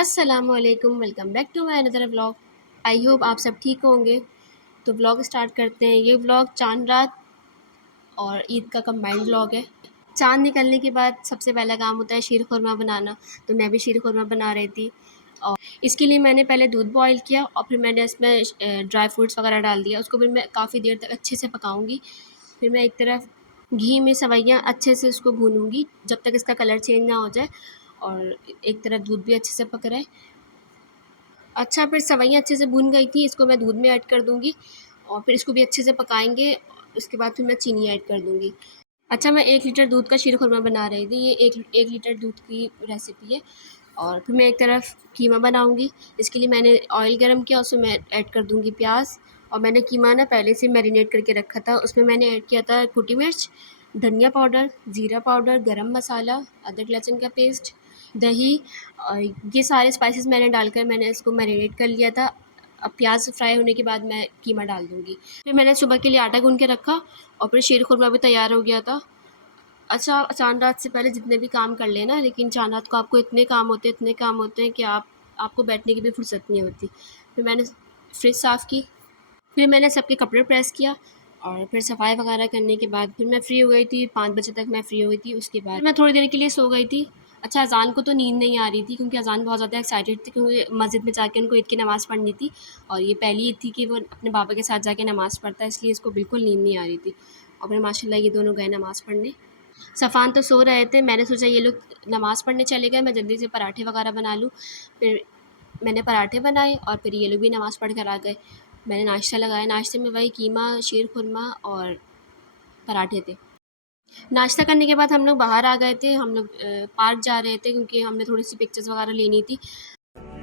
अस्सलामुअलैकुम, welcome back to my another vlog. I hope आप सब ठीक होंगे। तो व्लॉग स्टार्ट करते हैं। ये व्लॉग चांद रात और ईद का कंबाइंड व्लॉग है। चांद निकलने के बाद सबसे पहला काम होता है शीर खुरमा बनाना। तो मैं भी शीर खुरमा बना रही थी और इसके लिए मैंने पहले दूध बॉयल किया और फिर मैंने इसमें ड्राई फ्रूट्स वगैरह डाल दिया। उसको फिर मैं काफ़ी देर तक अच्छे से पकाऊंगी। फिर मैं एक तरफ घी में सवैयाँ अच्छे से उसको भूनूंगी जब तक इसका कलर चेंज ना हो जाए और एक तरफ दूध भी अच्छे से पक रहा है। अच्छा, फिर सवैयाँ अच्छे से भून गई थी, इसको मैं दूध में ऐड कर दूँगी और फिर इसको भी अच्छे से पकाएँगे। उसके बाद फिर मैं चीनी ऐड कर दूँगी। अच्छा, मैं 1 लीटर दूध का शीर खुरमा बना रही थी। ये 1 लीटर दूध की रेसिपी है। और फिर मैं एक तरफ कीमा बनाऊँगी। इसके लिए मैंने ऑयल गरम किया, उसमें मैं ऐड कर दूँगी प्याज़। और मैंने कीमा ना पहले से मैरिनेट करके रखा था। उसमें मैंने ऐड किया था कुटी मिर्च, धनिया पाउडर, ज़ीरा पाउडर, गरम मसाला, अदरक लहसुन का पेस्ट, दही और ये सारे स्पाइसेस मैंने डालकर मैंने इसको मैरिनेट कर लिया था। अब प्याज फ्राई होने के बाद मैं कीमा डाल दूँगी। फिर मैंने सुबह के लिए आटा गूँध के रखा और फिर शीर खुरमा भी तैयार हो गया था। अच्छा, चाँद रात से पहले जितने भी काम कर लेना, लेकिन चाँद रात को आपको इतने काम होते हैं कि आपको बैठने की भी फुर्सत नहीं होती। फिर मैंने फ्रिज साफ़ की, फिर मैंने सबके कपड़े प्रेस किया और फिर सफाई वगैरह करने के बाद फिर मैं फ़्री हो गई थी। 5 बजे तक मैं फ़्री हो गई थी। उसके बाद मैं थोड़ी देर के लिए सो गई थी। अच्छा, अज़ान को तो नींद नहीं आ रही थी क्योंकि अज़ान बहुत ज़्यादा एक्साइटेड थी क्योंकि मस्जिद में जाके उनको ईद की नमाज़ पढ़नी थी और ये पहली ईद थी कि वो अपने पापा के साथ जाके नमाज़ पढ़ता है, इसलिए इसको बिल्कुल नींद नहीं आ रही थी। और फिर माशाल्लाह ये दोनों गए नमाज़ पढ़ने। सफ़ान तो सो रहे थे, मैंने सोचा ये लोग नमाज़ पढ़ने चले गए, मैं जल्दी से पराठे वगैरह बना लूँ। फिर मैंने पराठे बनाए और फिर ये लोग भी नमाज़ पढ़ कर आ गए। मैंने नाश्ता लगाया, नाश्ते में वही कीमा, शीर खुरमा और पराठे थे। नाश्ता करने के बाद हम लोग बाहर आ गए थे। हम लोग पार्क जा रहे थे क्योंकि हमने थोड़ी-सी पिक्चर्स वगैरह लेनी थी।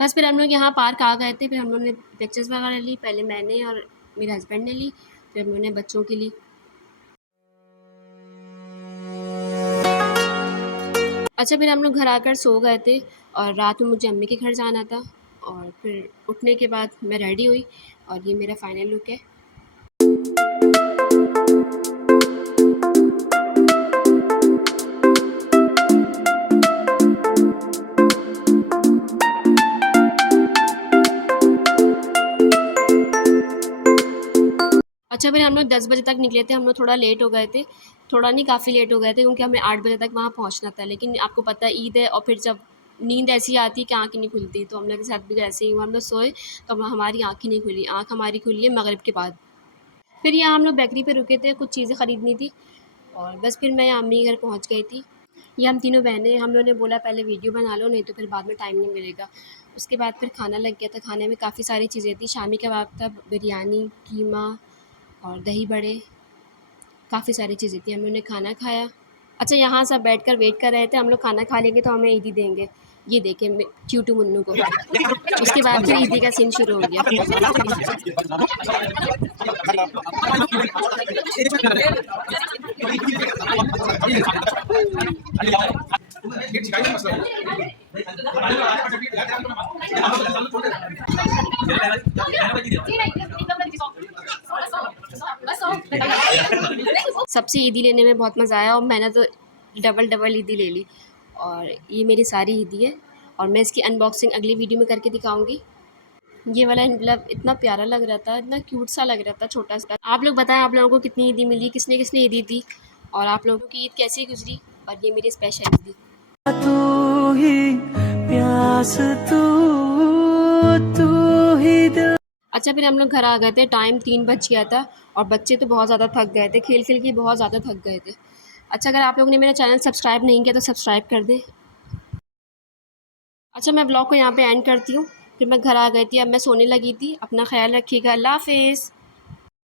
बस फिर हम लोग यहाँ पार्क आ गए थे। फिर हम लोग ने पिक्चर्स वगैरह ली, पहले मैंने और मेरे हस्बैंड ने ली, फिर हम लोगों ने बच्चों की ली। अच्छा, फिर हम लोग घर आकर सो गए थे और रात में मुझे अम्मी के घर जाना था और फिर उठने के बाद मैं रेडी हुई और ये मेरा फाइनल लुक है। अच्छा, फिर हम लोग 10 बजे तक निकले थे। हम लोग थोड़ा लेट हो गए थे, थोड़ा नहीं काफ़ी लेट हो गए थे क्योंकि हमें 8 बजे तक वहाँ पहुँचना था। लेकिन आपको पता है ईद है और फिर जब नींद ऐसी आती है कि आँख ही नहीं खुलती, तो हम लोग के साथ भी ऐसे ही हुआ। हम लोग सोए तो हमारी आँख ही नहीं खुली। आँख हमारी खुली है मगरिब के बाद। फिर यहाँ हम लोग बेकरी पे रुके थे, कुछ चीज़ें ख़रीदनी थी और बस फिर मैं यहाँ अम्मी के घर पहुँच गई थी। ये हम तीनों बहनें, हम लोगों ने बोला पहले वीडियो बना लो, नहीं तो फिर बाद में टाइम नहीं मिलेगा। उसके बाद फिर खाना लग गया था। खाने में काफ़ी सारी चीज़ें थी। शामी कबाब था, बिरयानी, कीमा और दही बड़े, काफ़ी सारी चीज़ें थी। हम लोगों ने खाना खाया। अच्छा, यहाँ सब बैठकर वेट कर रहे थे, हम लोग खाना खा लेंगे तो हमें ईदी देंगे। ये देखें च्यूटू मुन्नू को। उसके बाद फिर ईदी का सीन शुरू हो गया। सबसे ईदी लेने में बहुत मज़ा आया और मैंने तो डबल ईदी ले ली। और ये मेरी सारी ईदी है और मैं इसकी अनबॉक्सिंग अगली वीडियो में करके दिखाऊंगी। ये वाला एनवलप इतना प्यारा लग रहा था, इतना क्यूट सा लग रहा था, छोटा सा। आप लोग बताएं आप लोगों को कितनी ईदी मिली, किसने किसने ईदी दी और आप लोगों की ईद कैसी गुजरी। और ये मेरी स्पेशल ईदी। तू ही प्यास तू तू ही दिल। अच्छा, फिर हम लोग घर आ गए थे। टाइम 3 बज गया था और बच्चे तो बहुत ज़्यादा थक गए थे, खेल खेल के बहुत ज़्यादा थक गए थे। अच्छा, अगर आप लोगों ने मेरा चैनल सब्सक्राइब नहीं किया तो सब्सक्राइब कर दें। अच्छा, मैं ब्लॉग को यहाँ पे एंड करती हूँ। फिर मैं घर आ गई थी, अब मैं सोने लगी थी। अपना ख्याल रखिएगा। अल्लाह हाफ़िज़।